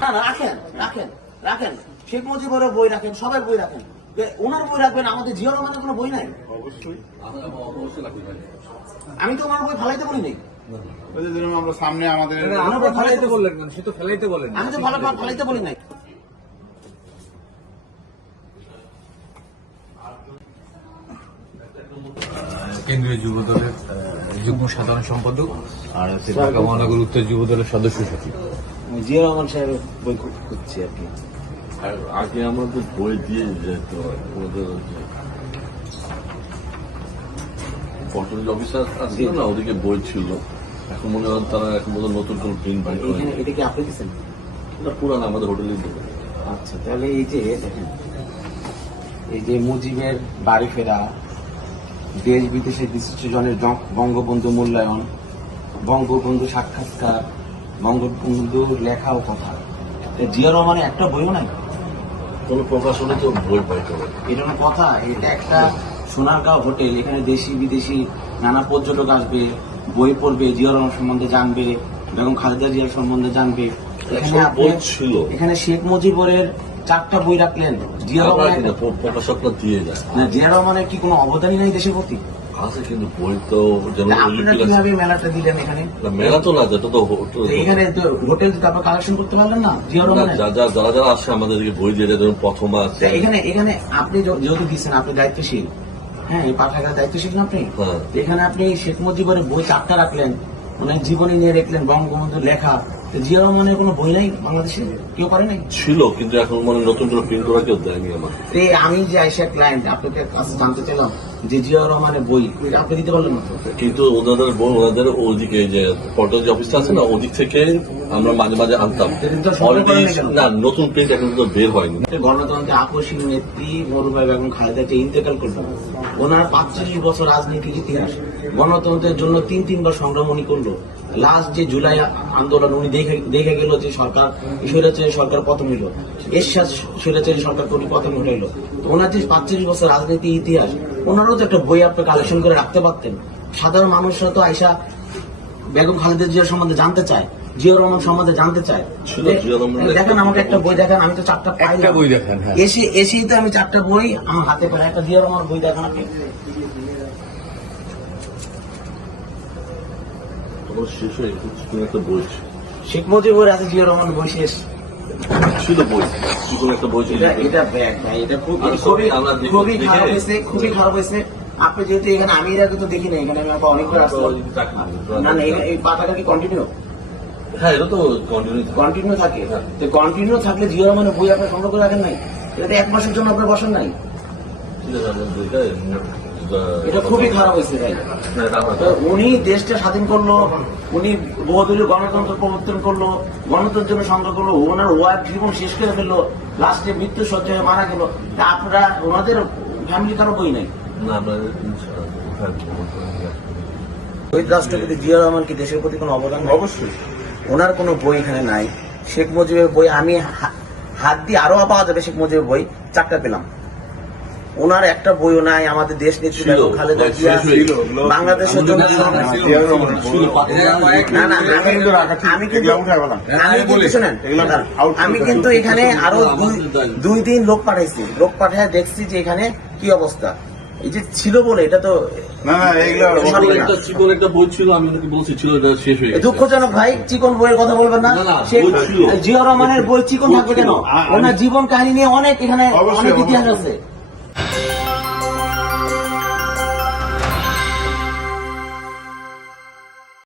না না, রাখেন রাখেন রাখেন, শেখ মুজিবের বই রাখেন, সবার বই রাখেন, ওনার বই রাখবেন, আমাদের জিয়া রহমানের কোনো বই নাই। আমি তো ওনার বই ফালাইতে বলি নাই। আমরা সামনে আমাদের ফালাইতে বললেন কেন? সে তো ফেলাইতে বলেন। আমি তো ফালাইতে বলি নাই। কেন্দ্রীয় যুব দলের যুগ্ম সাধারণ সম্পাদক আর হচ্ছে ঢাকা মহানগর উত্তর যুব দলের সদস্য সচিব। জিয়া রহমান সাহেবের বই খুঁজছি আর কি। আগে আমাদের বই দিয়ে যেত আমাদের পটল অফিসার আছে না, ওদিকে বই ছিল। এখন মনে হয় তারা এখন মনে নতুন কোন প্রিন্ট বাইর করে। এটা কি আপনি দিচ্ছেন? পুরান আমাদের হোটেলেই দেবে। আচ্ছা, তাহলে এই যে দেখেন, এই যে মুজিবের বাড়ি ফেরা, দেশ বিদেশে বিশিষ্ট জনের বঙ্গবন্ধু মূল্যায়ন, বঙ্গবন্ধু সাক্ষাৎকার, বঙ্গবন্ধুর লেখা ও কথা, জিয়া রহমানের একটা বইও নাই। কোন প্রকাশনে তো বই পাই করে এটা কথা। এটা একটা সোনারগাঁও হোটেল, এখানে দেশি বিদেশি নানা পর্যটক আসবে, বই পড়বে, জিয়া রহমান সম্বন্ধে জানবে, বেগম খালেদা জিয়ার সম্বন্ধে জানবে। এখানে শেখ মুজিবের 4টা বই রাখলেন, জিয়া রহমানের প্রকাশকরা দিয়ে যায় না, জিয়া রহমানের কি কোনো অবদানই নাই দেশের প্রতি? আছে, কিন্তু বই তো যেমন আপনারা কিভাবে মেলাটা দিলেন এখানে? মেলা তো না, যেটা তো এখানে হোটেল থেকে আপনারা কালেকশন করতে পারলেন না জিয়া রহমানের? যারা যারা আসে আমাদেরকে বই দিয়ে যায়, যেমন প্রথম আছে। এখানে আপনি যেহেতু দিচ্ছেন, আপনি দায়িত্বশীল, হ্যাঁ, এই পাঠাগার দায়িত্বশীল না আপনি? হ্যাঁ। এখানে আপনি শেখ মুজিবের বই 4টা রাখলেন, মানে জীবনী নিয়ে রাখলেন, বঙ্গবন্ধুর লেখা। জিয়া রহমানের কোনো বই নাই বাংলাদেশে? কেউ করে নাই? ছিল, কিন্তু এখন মানে নতুন করে প্রিন্ট করা কেউ দেয়নি আমাকে। আমি যে আইসা ক্লায়েন্ট আপনাকে কাছে জানতে চাইলাম যে জিয়া রহমানের বই আপনি দিতে পারলেন না? কিন্তু ওনাদের বই ওনাদের ওদিকে যে পটল যে অফিসটা আছে না, ওদিক থেকে আমরা মাঝে মাঝে আনতাম। না, নতুন প্রিন্ট এখন তো বের হয়নি। গণতন্ত্রে আকস্মিক নেত্রী মরুভাই বেগম খালেদা জিয়া ইন্তেকাল করলেন। ওনার 45 বছর রাজনীতির ইতিহাস, গণতন্ত্রের জন্য 3বার সংগ্রাম উনি করলো। লাস্ট যে জুলাই আন্দোলন উনি দেখে গেল যে সরকার স্বৈরাচারী সরকার পতন হইল, এরশাদ স্বৈরাচারী সরকার পতন হইল। ওনার যে 45 বছর রাজনীতি ইতিহাস, ওনারও তো একটা বই আপনি কালেকশন করে রাখতে পারতেন। সাধারণ মানুষরা তো আইসা বেগম খালেদা জিয়ার সম্বন্ধে জানতে চায়, জিয়া রহমান সম্বন্ধে জানতে চায়। দেখেন আমাকে একটা বই দেখান, আমি তো 4টা পাই। বই দেখান। এসেই তো আমি 4টা বই আমার হাতে পাই। একটা জিয়া রহমান বই দেখান আপনি। শেষ হয়ে একটা বই শেখ মুজিবের আছে, জিয়া রহমান বই শেষ ছিল, বই একটা বই ছিল। এটা ব্যাগ ভাই, এটা খুবই খারাপ হয়েছে, খুবই খারাপ হয়েছে। আপনি যেহেতু এখানে, আমি এর আগে তো দেখি না, এখানে আমি অনেকবার আসলাম। না না, এই পাতাটা কি কন্টিনিউ? হ্যাঁ, এটা তো কন্টিনিউ থাকে। তো কন্টিনিউ থাকলে জিয়া রহমানের বই আপনার সংগ্রহ করে রাখেন নাই? এটা 1 মাসের জন্য আপনার বসেন নাই? এটা খুবই খারাপ হয়েছে ভাই। উনি দেশটা স্বাধীন করলো, উনি বহুদলীয় গণতন্ত্র প্রবর্তন করলো, গণতন্ত্রের জন্য সংগ্রাম করলো, ওনার ওয়াইফ জীবন শেষ করে ফেললো, লাস্টে মৃত্যু সজ্জায় মারা গেল। আপনারা ওনাদের ফ্যামিলি কারো বই নাই? শহীদ রাষ্ট্রপতি জিয়া রহমান কি দেশের প্রতি কোনো অবদান? অবশ্যই। ওনার কোনো বই এখানে নাই। শেখ মুজিবের বই আমি হাত দিয়ে আরো পাওয়া যাবে, শেখ মুজিবের বই 4টা পেলাম। ওনার একটা বইও নাই। আমাদের দেশ নেত্রী বেগম খালেদা জিয়া বাংলাদেশের জন্য, আমি কিন্তু এখানে আরো 2-3 লোক পাঠাইছি, লোক পাঠায় দেখছি যে এখানে কি অবস্থা। এই যে ছিল বলে এটা তো দুঃখজনক ভাই। চিকন বইয়ের কথা বলবেন না। জিয়া রহমানের বই চিকন থাকবে কেন? ওনার জীবন কাহিনী নিয়ে অনেক এখানে অনেক ইতিহাস আছে।